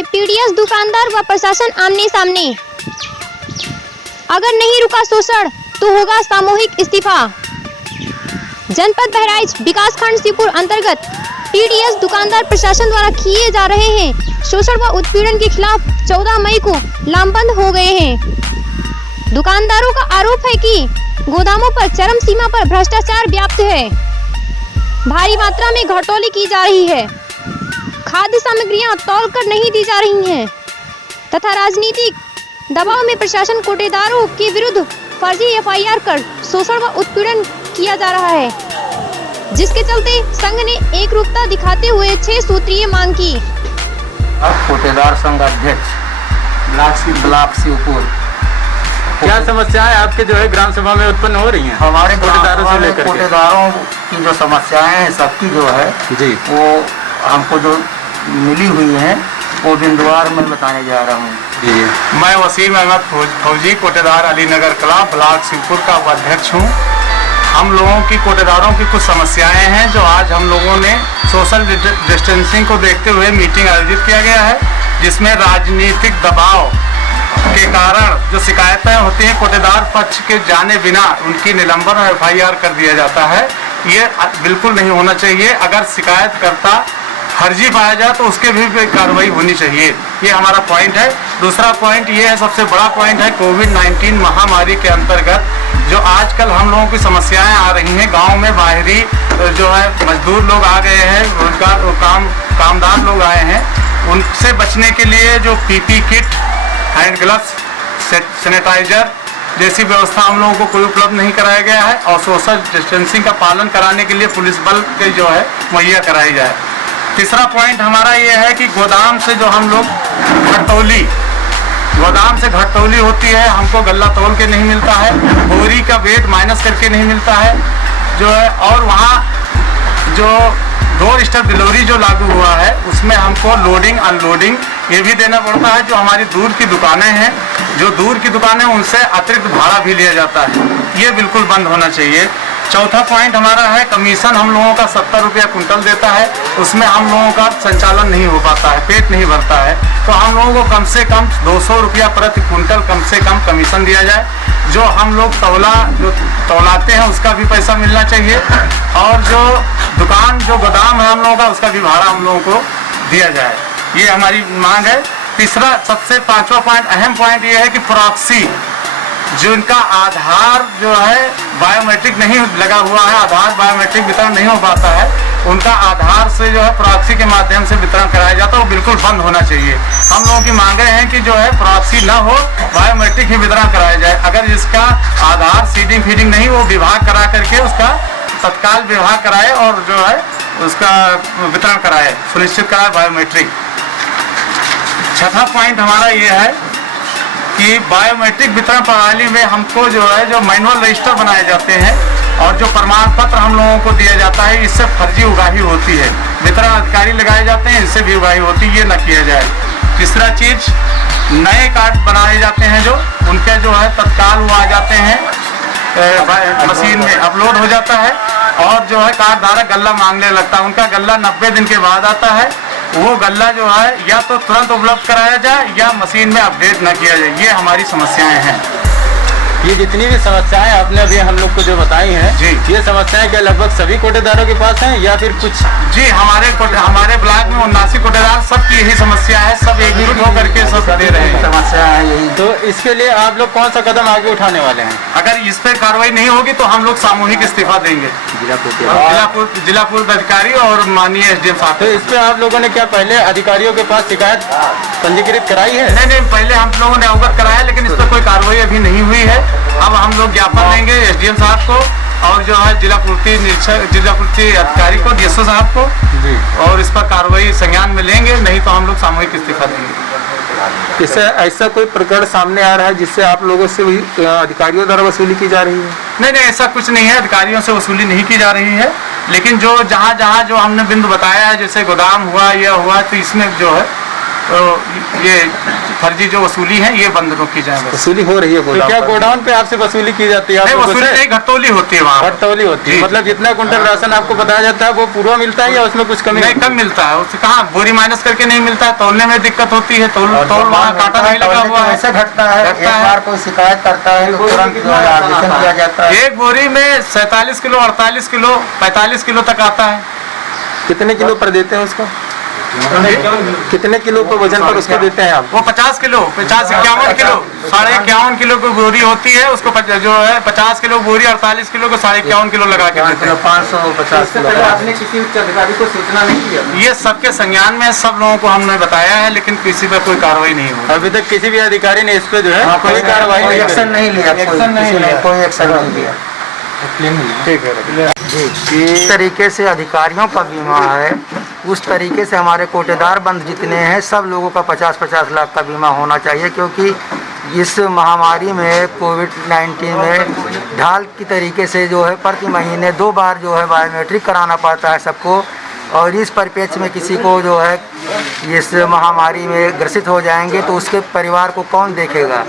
में पीडीएस दुकानदार व प्रशासन आमने सामने। अगर नहीं रुका शोषण तो होगा सामूहिक इस्तीफा। जनपद बहराइच विकासखंड शिवपुर अंतर्गत पीडीएस दुकानदार प्रशासन द्वारा किए जा रहे हैं शोषण व उत्पीड़न के खिलाफ 14 मई को लामबंद हो गए हैं। दुकानदारों का आरोप है कि गोदामों पर चरम सीमा पर भ्रष्टाचार व्याप्त है, भारी मात्रा में घटौली की जा रही है, खाद्य सामग्रियां तौलकर नहीं दी जा रही हैं तथा राजनीतिक दबाव में प्रशासन कोटेदारों के विरुद्ध फर्जी एफआईआर कर शोषण व उत्पीड़न किया जा रहा है, जिसके चलते संघ ने एकरूपता दिखाते हुए 6 सूत्रीय मांग की। कोटेदार संघ अध्यक्ष ब्लॉक शिवपुर, क्या समस्याएं आपके जो है ग्राम सभा में उत्पन्न हो रही हैं? हमारे कोटेदारों से लेकर कोटेदारों की जो समस्याएं हैं सबकी जो है जी वो हमको जो मिली हुई हैं वो बिंदुवार में बताने जा रहा हूँ। जी मैं वसीम अहमद फौजी कोटेदार अलीनगर कला ब्लॉक शिवपुर का उपाध्यक्ष हूँ। हम लोगों की कोटेदारों की कुछ समस्याएं हैं जो आज हम लोगों ने सोशल डिस्टेंसिंग को देखते हुए मीटिंग आयोजित किया गया है, जिसमें राजनीतिक दबाव के कारण जो शिकायतें होती हैं कोटेदार पक्ष के जाने बिना उनकी निलंबन और एफआईआर कर दिया जाता है। ये बिल्कुल नहीं होना चाहिए। अगर शिकायतकर्ता फर्जी पाया जाए तो उसके भी कार्रवाई होनी चाहिए। ये हमारा पॉइंट है। दूसरा पॉइंट ये है, सबसे बड़ा पॉइंट है कोविड-19 महामारी के अंतर्गत जो आजकल हम लोगों की समस्याएं आ रही हैं। गांव में बाहरी जो है मजदूर लोग आ गए हैं, रोजगार कामदार लोग आए हैं, उनसे बचने के लिए जो PP kit, hand gloves, sanitiser जैसी व्यवस्था हम लोगों को कोई उपलब्ध नहीं कराया गया है और सोशल डिस्टेंसिंग का पालन कराने के लिए पुलिस बल के जो है मुहैया कराई जाए। तीसरा पॉइंट हमारा ये है कि गोदाम से जो हम लोग गोदाम से घटतौली होती है, हमको गल्ला तौल के नहीं मिलता है, बोरी का वेट माइनस करके नहीं मिलता है जो है, और वहाँ जो डोर स्टेप डिलीवरी जो लागू हुआ है उसमें हमको लोडिंग अनलोडिंग ये भी देना पड़ता है। जो हमारी दूर की दुकानें हैं, जो दूर की दुकानें उनसे अतिरिक्त भाड़ा भी लिया जाता है, ये बिल्कुल बंद होना चाहिए। चौथा पॉइंट हमारा है कमीशन हम लोगों का 70 रुपया कुंटल देता है, उसमें हम लोगों का संचालन नहीं हो पाता है, पेट नहीं भरता है। तो हम लोगों को कम से कम 200 रुपया प्रति कुंटल कम से कम कमीशन दिया जाए। जो हम लोग तौलाते हैं उसका भी पैसा मिलना चाहिए, और जो दुकान जो गोदाम है हम लोगों का उसका भी भाड़ा हम लोगों को दिया जाए। ये हमारी मांग है। तीसरा सबसे पांचवा पॉइंट, अहम पॉइंट ये है कि प्रॉक्सी जिनका आधार जो है बायोमेट्रिक नहीं लगा हुआ है, आधार बायोमेट्रिक वितरण नहीं हो पाता है, उनका आधार से जो है प्रॉक्सी के माध्यम से वितरण कराया जाता है, वो बिल्कुल बंद होना चाहिए। हम लोगों की मांगे हैं कि जो है प्रॉक्सी न हो, बायोमेट्रिक ही वितरण कराया जाए। अगर जिसका आधार सीडिंग फीडिंग नहीं, वो विभाग करा करके उसका तत्काल विभाग कराए और जो है उसका वितरण कराए, सुनिश्चित कराए बायोमेट्रिक। छठा पॉइंट हमारा ये है कि बायोमेट्रिक वितरण प्रणाली में हमको जो है जो मैनुअल रजिस्टर बनाए जाते हैं और जो प्रमाण पत्र हम लोगों को दिया जाता है, इससे फर्जी उगाही होती है। वितरण अधिकारी लगाए जाते हैं, इससे भी उगाही होती है, ये न किया जाए। तीसरा चीज, नए कार्ड बनाए जाते हैं जो उनके जो है तत्काल वो आ जाते हैं, मशीन में अपलोड हो जाता है और जो है कार्ड धारक गल्ला मांगने लगता है। उनका गल्ला 90 दिन के बाद आता है। वो गल्ला जो है या तो तुरंत उपलब्ध कराया जाए या मशीन में अपडेट न किया जाए। ये हमारी समस्याएं हैं। ये जितनी भी समस्याएं आपने अभी हम लोग को जो बताई हैं जी, ये समस्याएं क्या लगभग सभी कोटेदारों के पास हैं या फिर कुछ? जी, हमारे ब्लॉक में 79 कोटेदार सबकी यही समस्या है, सब एकजुट होकर के सब दे रहे हैं। समस्या है यही। तो इसके लिए आप लोग कौन सा कदम आगे उठाने वाले हैं? अगर इस पर कार्रवाई नहीं होगी तो हम लोग सामूहिक इस्तीफा देंगे, जिला पूर्व अधिकारी और माननीय एसडीएम साहब। तो इस पे आप लोगों ने क्या पहले अधिकारियों के पास शिकायत पंजीकृत कराई है? नहीं, पहले हम लोगों ने अवगत कराया, लेकिन इस पर कोई कार्रवाई अभी नहीं हुई है। अब हम लोग ज्ञापन देंगे एसडीएम साहब को और जो है जिला पूर्ति अधिकारी को, डीएसओ साहब को जी, और इस पर कार्रवाई संज्ञान में लेंगे, नहीं तो हम लोग सामूहिक इस्तीफा देंगे। इससे ऐसा कोई प्रकरण सामने आ रहा है जिससे आप लोगों से अधिकारियों द्वारा वसूली की जा रही है? नहीं, ऐसा कुछ नहीं है, अधिकारियों से वसूली नहीं की जा रही है। लेकिन जो जहाँ जो हमने बिंदु बताया है, जैसे गोदाम हुआ या हुआ, तो इसमें जो है तो ये फर्जी जो वसूली है ये बंद की जाए बस। वसूली हो रही है तो क्या गोडाउन पे आपसे वसूली की जाती है? नहीं, वसूली नहीं, घटतौली होती है वहाँ। घटतौली होती है, जी। मतलब जितना कुंटल राशन आपको बताया जाता है वो पूरा मिलता है या उसमें कुछ कमी? नहीं, कम मिलता है। उससे कहाँ बोरी माइनस करके नहीं मिलता है, तौलने में दिक्कत होती है। तौल वहाँ कांटा नहीं लगा हुआ है। ऐसे घटता है, एक घटता है। बार कोई शिकायत करता है तो तुरंत जो है आदेशन किया जाता है। एक बोरी में 47 किलो, 48 किलो, 45 किलो तक आता है। कितने किलो पर देते हैं उसको? कितने किलो पर वजन पर उसको देते हैं आप? वो 50 किलो, 51 किलो, 51.5 किलो की बोरी होती है। उसको जो है 50 किलो बोरी, 48 किलो को 51.5 किलो लगा के देते हैं। 550 किलो। आपने किसी उच्च अधिकारी को सूचना नहीं किया? ये सबके संज्ञान में सब लोगों को हमने बताया है, लेकिन किसी पर कोई कार्रवाई नहीं हुई। अभी तक किसी भी अधिकारी ने इस पे जो है कोई कार्रवाई नहीं एक्शन की। नहीं लिया, कोई एक्शन नहीं लिया। ठीक है। जिस तरीके से अधिकारियों का बीमा है उस तरीके से हमारे कोटेदार बंद जितने हैं सब लोगों का 50-50 लाख का बीमा होना चाहिए, क्योंकि इस महामारी में कोविड-19 में ढाल की तरीके से जो है प्रति महीने 2 बार जो है बायोमेट्रिक कराना पड़ता है सबको, और इस परिप्रेक्ष्य में किसी को जो है इस महामारी में ग्रसित हो जाएंगे तो उसके परिवार को कौन देखेगा।